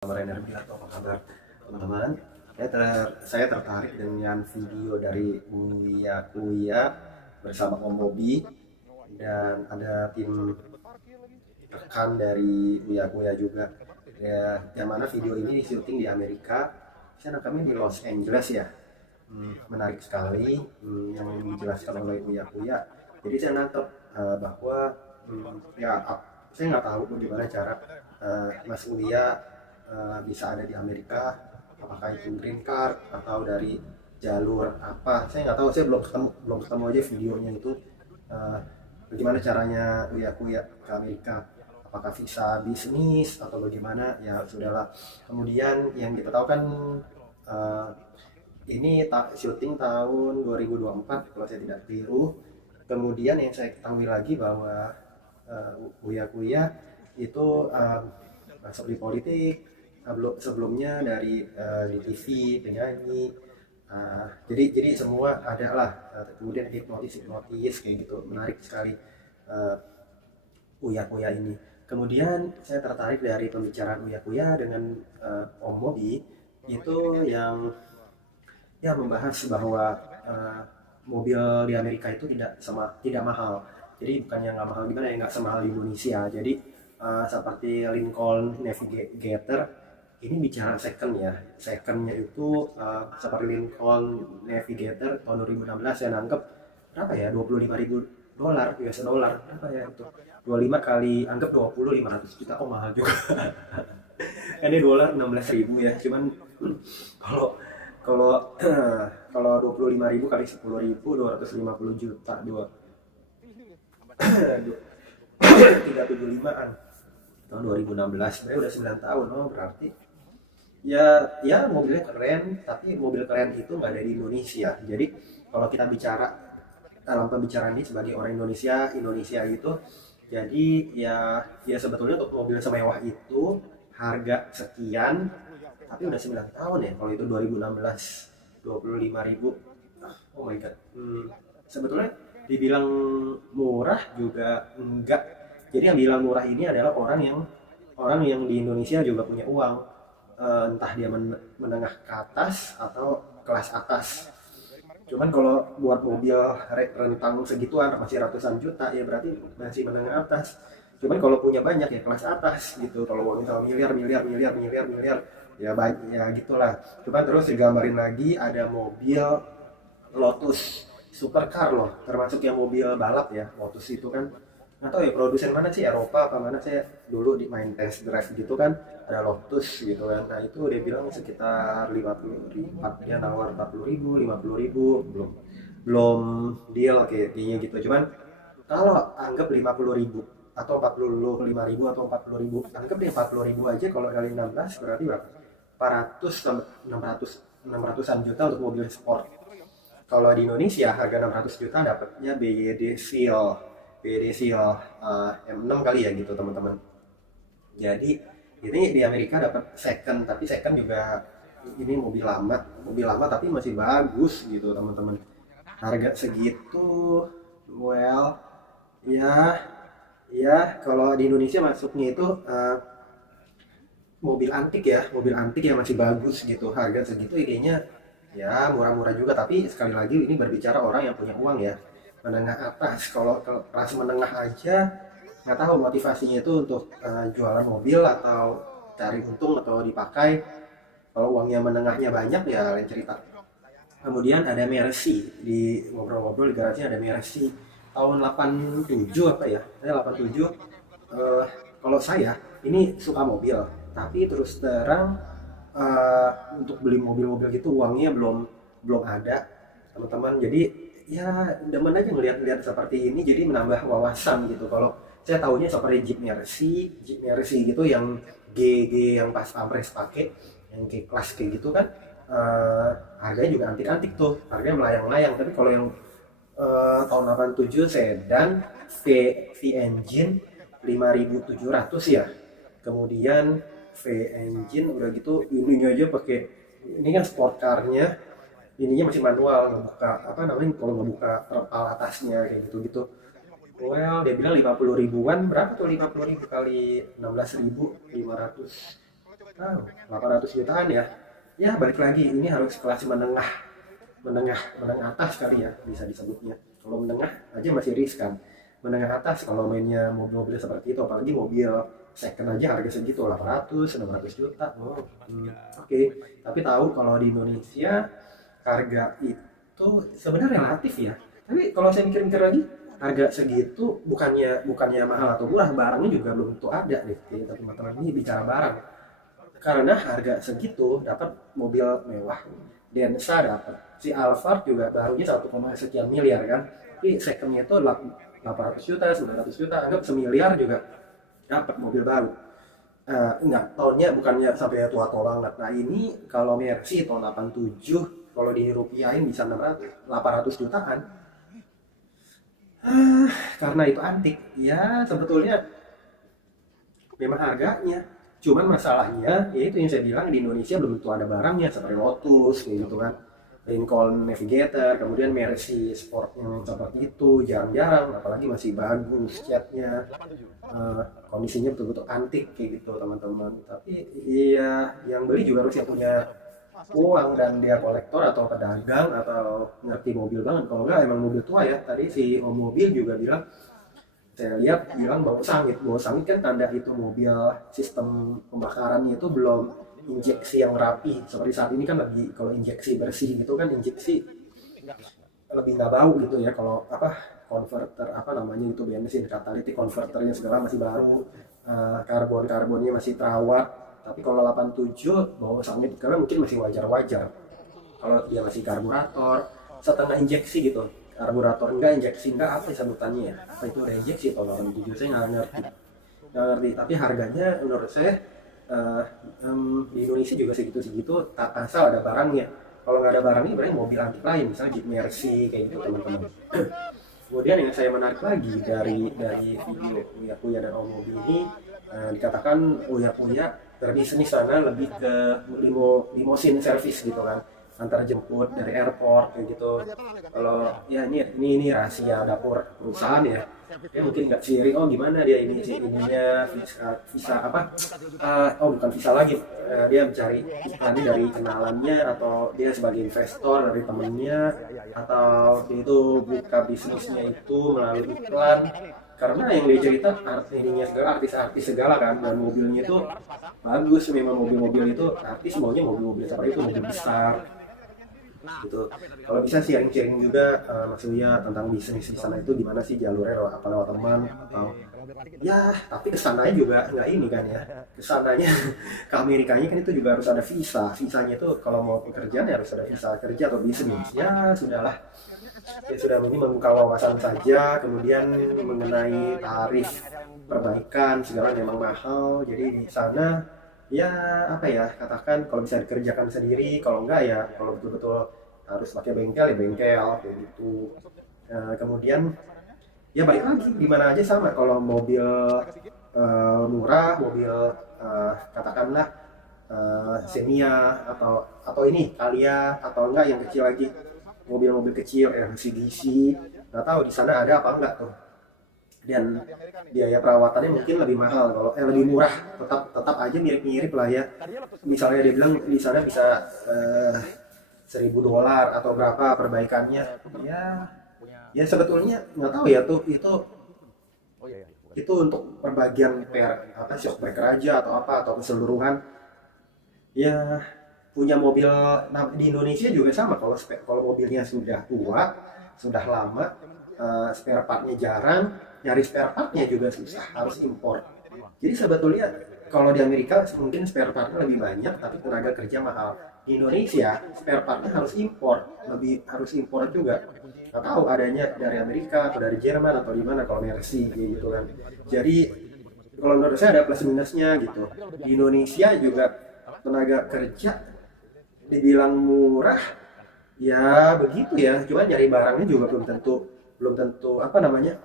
Renner Bilato, apa kabar teman-teman? Saya tertarik dengan video dari Uya Uya bersama Om Bobi, dan ada tim rekan dari Uya Uya juga. Ya, yang mana video ini syuting di Amerika. Saya rekamnya di Los Angeles ya. Menarik sekali yang dijelaskan oleh Uya Uya. Jadi saya nangkep bahwa saya nggak tahu bagaimana cara Mas Uya bisa ada di Amerika, apakah itu green card atau dari jalur apa, saya nggak tahu, saya belum ketemu aja videonya itu. uh, Bagaimana caranya Uya Kuya ke Amerika, apakah visa bisnis atau bagaimana, ya sudahlah. Kemudian yang kita tahu kan uh, ini syuting tahun 2024 kalau saya tidak keliru. Kemudian yang saya ketahui lagi bahwa Uya Kuya itu masuk di politik sebelumnya dari di TV, penyanyi. Jadi semua ada lah. Kemudian hipnotis kayak gitu, menarik sekali Uya Kuya ini. Kemudian saya tertarik dari pembicaraan Uya Kuya dengan Om Bobi, itu yang membahas bahwa mobil di Amerika itu tidak mahal. Jadi bukannya nggak mahal gimana ya, nggak semahal di Indonesia. Jadi seperti Lincoln Navigator ini bicara second ya. Secondnya itu seperti Lincoln Navigator tahun 2016 saya nangkep berapa ya, $25.000 US dollar, berapa ya itu, 25 kali anggap 20, 500 juta. Oh mahal juga. Ini dolar 16.000 ya, cuman kalau kalau kalau 25.000 kali 10.000 250 juta, 375-an tahun 2016. Sebenarnya udah 9 tahun. Oh berarti ya mobilnya keren, tapi mobil keren itu nggak ada di Indonesia. Jadi kalau kita bicara dalam pembicaraan ini sebagai orang Indonesia itu, jadi ya sebetulnya untuk mobil semewah itu harga sekian, tapi udah 9 tahun ya. Kalau itu 2016 25.000, oh my god. Sebetulnya dibilang murah juga enggak. Jadi yang bilang murah ini adalah orang yang di Indonesia juga punya uang, entah dia menengah ke atas atau kelas atas. Cuman kalau buat mobil rentang segituan masih ratusan juta, ya berarti masih menengah atas. Cuman kalau punya banyak ya kelas atas gitu. Kalau mau misalnya miliar, ya banyak ya gitulah. Coba terus digambarin lagi, ada mobil Lotus supercar loh, termasuk yang mobil balap ya. Lotus itu kan nggak tahu ya produsen mana sih, Eropa apa mana, saya dulu di main test drive gitu kan, ada Lotus gitu kan. Nah itu dia bilang sekitar 50.000, dia nawar 40.000, 50.000, belum deal kayaknya gitu. Cuman kalau anggap 50.000 atau 45.000 atau 40.000, anggap deh 40.000 aja, kalau kali 16 berarti berapa, 400 sampai 600-an juta untuk mobil sport. Kalau di Indonesia harga 600 juta dapatnya BYD Seal M6 kali ya gitu teman-teman. Jadi ini di Amerika dapat second, tapi second juga ini mobil lama tapi masih bagus gitu teman-teman. Harga segitu, well ya kalau di Indonesia masuknya itu mobil antik yang masih bagus gitu. Harga segitu idenya ya murah-murah juga, tapi sekali lagi ini berbicara orang yang punya uang ya, menengah atas. Kalau kelas menengah aja nggak tahu motivasinya itu untuk jualan mobil atau cari untung atau dipakai. Kalau uangnya menengahnya banyak ya lain cerita. Kemudian ada Mercy, di ngobrol-ngobrol di garasi ada Mercy tahun 87 apa ya, 87. Kalau saya ini suka mobil, tapi terus terang untuk beli mobil-mobil gitu uangnya belum ada teman-teman. Jadi ya demen aja ngeliat-ngeliat seperti ini, jadi menambah wawasan gitu. Kalau saya tahunya seperti Jeep Mercy gitu, yang GG yang pas Pampres pakai, yang kelas kayak gitu kan, harganya juga antik-antik tuh, harganya melayang-layang. Tapi kalau yang tahun 87 sedan V engine 5.700 ya. Kemudian V engine udah gitu, ininya aja pakai, ini kan sport car-nya, ininya masih manual, ngebuka apa namanya, kalau ngebuka terpal atasnya kayak gitu. Well, dia bilang 50 ribuan, berapa tuh 50 ribu kali 16.500, Oh, 800 jutaan ya. Ya balik lagi, ini harus kelas menengah, menengah atas kali ya bisa disebutnya. Kalau menengah aja masih riskan. Menengah atas kalau mainnya mobil-mobil seperti itu, apalagi mobil second aja harga segitu 800, 600 juta. Oh, oke. Tapi tahu kalau di Indonesia harga itu sebenarnya relatif ya. Tapi kalau saya mikir-mikir lagi, harga segitu bukannya bukannya mahal atau murah, barangnya juga belum tentu ada deh. Tapi teman-teman ini bicara barang, karena harga segitu dapat mobil mewah, Densa dapat, si Alphard juga barunya 1, sekian miliar kan, tapi secondnya itu 800 juta, 900 juta, anggap semiliar juga dapat mobil baru. Enggak, tahunnya bukannya sampai tua-tua banget. Nah ini kalau Mercy tahun 87, kalau dirupiahin bisa 800 jutaan. Karena itu antik, ya sebetulnya memang harganya. Cuman masalahnya, ya itu yang saya bilang, di Indonesia belum tentu ada barangnya, seperti Lotus, kayak gitu kan. Lincoln Navigator, kemudian Mercy Sport yang seperti itu, jarang-jarang, apalagi masih bagus catnya, kondisinya betul-betul antik, kayak gitu teman-teman. Tapi iya, yang beli juga harus yang punya uang dan dia kolektor atau pedagang atau ngerti mobil banget. Kalau enggak emang mobil tua ya. Tadi si om mobil juga bilang, saya lihat bilang bau sangit kan tanda itu mobil sistem pembakarannya itu belum injeksi yang rapi. Seperti saat ini kan lagi, kalau injeksi bersih gitu kan, injeksi lebih nggak bau gitu ya. Kalau apa, converter apa namanya itu, bensin katalitik converternya segala masih baru, karbonnya masih terawat. Tapi kalau 87 bau sangit karena mungkin masih wajar-wajar. Kalau dia masih karburator setengah injeksi gitu, karburator enggak, injeksi enggak, apa sebutannya ya, apa itu reinjeksi atau 87, saya nggak ngerti. Tapi harganya menurut saya di Indonesia juga segitu-segitu, tak asal ada barangnya. Kalau nggak ada barangnya berarti mobil antik lain, misalnya Jeep Mercy kayak gitu teman-teman. Kemudian yang saya menarik lagi dari video Uya Kuya dan Om Mobil ini, dikatakan Uya Kuya berbisnis sana lebih ke limosin service gitu kan, antar jemput dari airport kayak gitu. Kalau ya ini rahasia dapur perusahaan ya. Dia mungkin nggak sharing, oh gimana dia ini sih ininya, visa apa, oh bukan visa lagi, dia mencari iklannya dari kenalannya, atau dia sebagai investor dari temennya, atau dia itu buka bisnisnya itu melalui iklan. Karena yang dia cerita artinya segala, artis-artis segala kan, dan mobilnya itu bagus, memang mobil-mobil itu artis maunya mobil-mobil seperti itu, mobil besar gitu. Kalau bisa sharing-sharing juga Mas Uya tentang bisnis di sana itu gimana sih jalurnya, lewat teman atau ya, tapi kesananya juga nggak ini kan ya, kesananya ke Amerikanya kan itu juga harus ada visanya itu, kalau mau pekerjaan ya harus ada visa kerja atau bisnis. Ya sudahlah, ya sudah, ini membuka wawasan saja. Kemudian mengenai tarif perbaikan segala memang mahal, jadi di sana ya apa ya, katakan kalau bisa dikerjakan sendiri, kalau enggak ya kalau betul-betul harus pakai bengkel ya bengkel kayak gitu. Kemudian ya balik lagi di mana aja sama, kalau mobil murah, mobil katakanlah Xenia atau ini Kalia, atau enggak yang kecil lagi, mobil-mobil kecil LCDC, nggak tahu di sana ada apa enggak tuh. Dan biaya perawatannya mungkin lebih mahal, kalau lebih murah, tetap aja mirip-mirip lah ya. Misalnya dia bilang di sana bisa $1.000 atau berapa perbaikannya, ya sebetulnya nggak tahu ya tuh, itu untuk perbagian per apa, shock breaker aja atau apa, atau keseluruhan. Ya punya mobil di Indonesia juga sama, kalau mobilnya sudah tua, sudah lama, spare partnya jarang, nyari spare partnya juga susah, harus impor. Jadi sebetulnya kalau di Amerika mungkin spare partnya lebih banyak tapi tenaga kerja mahal. Di Indonesia spare partnya harus impor, harus impor juga. Nggak tahu adanya dari Amerika atau dari Jerman atau di mana kalau Mercy gitu kan. Jadi kalau menurut saya ada plus minusnya gitu. Di Indonesia juga tenaga kerja dibilang murah, ya begitu ya. Cuma nyari barangnya juga belum tentu apa namanya,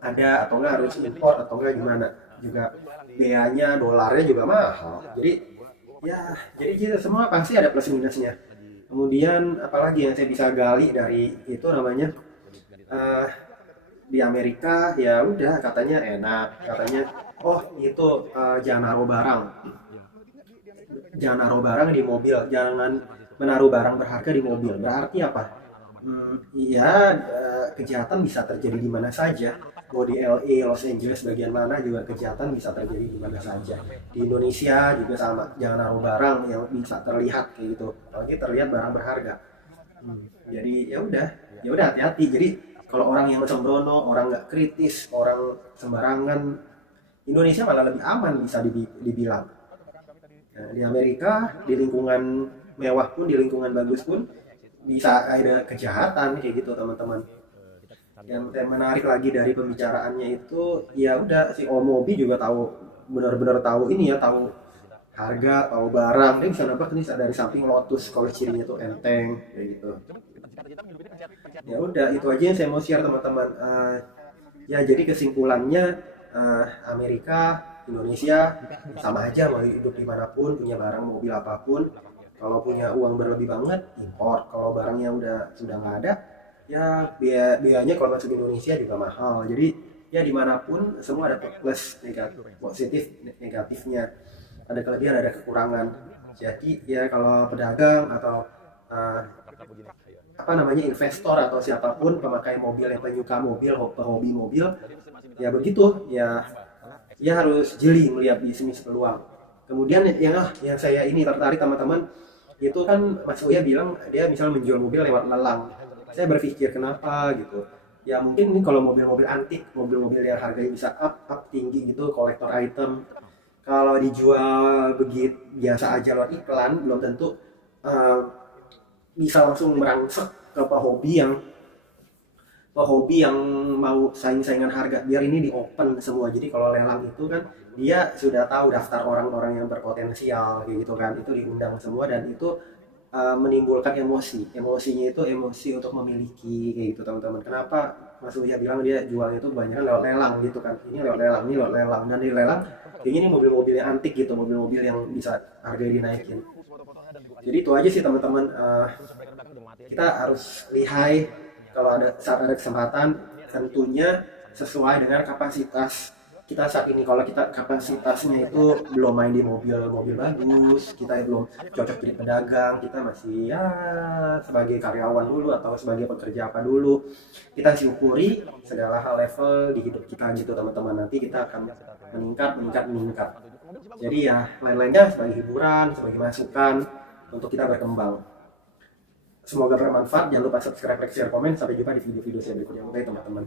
ada atau enggak, harus impor atau enggak gimana. Juga biayanya, dolarnya juga mahal. Jadi kita semua pasti ada plus minusnya. Kemudian apalagi yang saya bisa gali dari itu namanya, di Amerika ya udah katanya enak, katanya oh itu jangan naruh barang. jangan naruh barang di mobil, jangan menaruh barang berharga di mobil. Berarti apa? Ya kejahatan bisa terjadi di mana saja. Mau di LA, Los Angeles bagian mana juga kejahatan bisa terjadi di mana saja. Di Indonesia juga sama. Jangan naruh barang yang bisa terlihat kayak gitu. Apalagi terlihat barang berharga. Jadi ya udah hati-hati. Jadi kalau orang yang sembrono, orang nggak kritis, orang sembarangan, Indonesia malah lebih aman bisa dibilang. Nah, di Amerika, di lingkungan mewah pun, di lingkungan bagus pun, bisa ada kejahatan kayak gitu teman-teman. Yang menarik lagi dari pembicaraannya itu, ya udah si Omobi juga tahu, benar-benar tahu ini ya, tahu harga, tahu barang. Dia bisa nembak nih dari samping Lotus kalau cirinya tuh enteng kayak gitu. Ya udah itu aja yang saya mau share teman-teman. Ya jadi kesimpulannya, Amerika, Indonesia sama aja, mau hidup dimanapun, punya barang mobil apapun, kalau punya uang berlebih banget import, kalau barangnya sudah nggak ada ya biayanya kalau masuk Indonesia juga mahal. Jadi ya dimanapun semua ada plus negatif, positif negatifnya, ada kelebihan ada kekurangan. Jadi ya kalau pedagang atau investor atau siapapun pemakai mobil yang penyuka mobil, hobi mobil, ya begitu ya harus jeli melihat bisnis peluang. Kemudian yang saya ini tertarik teman-teman, itu kan Mas Uya bilang dia misal menjual mobil lewat lelang. Saya berpikir kenapa gitu. Ya mungkin ini kalau mobil-mobil antik, mobil-mobil yang harganya bisa up tinggi gitu, kolektor item, kalau dijual begitu biasa aja lewat iklan, belum tentu bisa langsung merangsek ke pehobi yang mau saing-saingan harga. Biar ini di open semua. Jadi kalau lelang itu kan dia sudah tahu daftar orang-orang yang berpotensial kayak gitu kan, itu diundang semua dan itu menimbulkan emosinya itu emosi untuk memiliki kayak gitu teman-teman. Kenapa Mas Uya bilang dia jualnya itu banyak lewat lelang gitu kan, ini lewat lelang dan di lelang kayaknya ini mobil-mobil yang antik gitu, mobil-mobil yang bisa harganya dinaikin. Jadi itu aja sih teman-teman, kita harus lihai kalau saat ada kesempatan, tentunya sesuai dengan kapasitas kita saat ini. Kalau kita kapasitasnya itu belum main di mobil bagus, kita belum cocok jadi pedagang, kita masih ya sebagai karyawan dulu atau sebagai pekerja apa dulu, kita syukuri segala hal level di hidup kita gitu teman-teman. Nanti kita akan meningkat. Jadi ya lain-lainnya sebagai hiburan, sebagai masukan untuk kita berkembang. Semoga bermanfaat. Jangan lupa subscribe, like, share, komen. Sampai jumpa di video-video saya berikutnya. Oke teman-teman.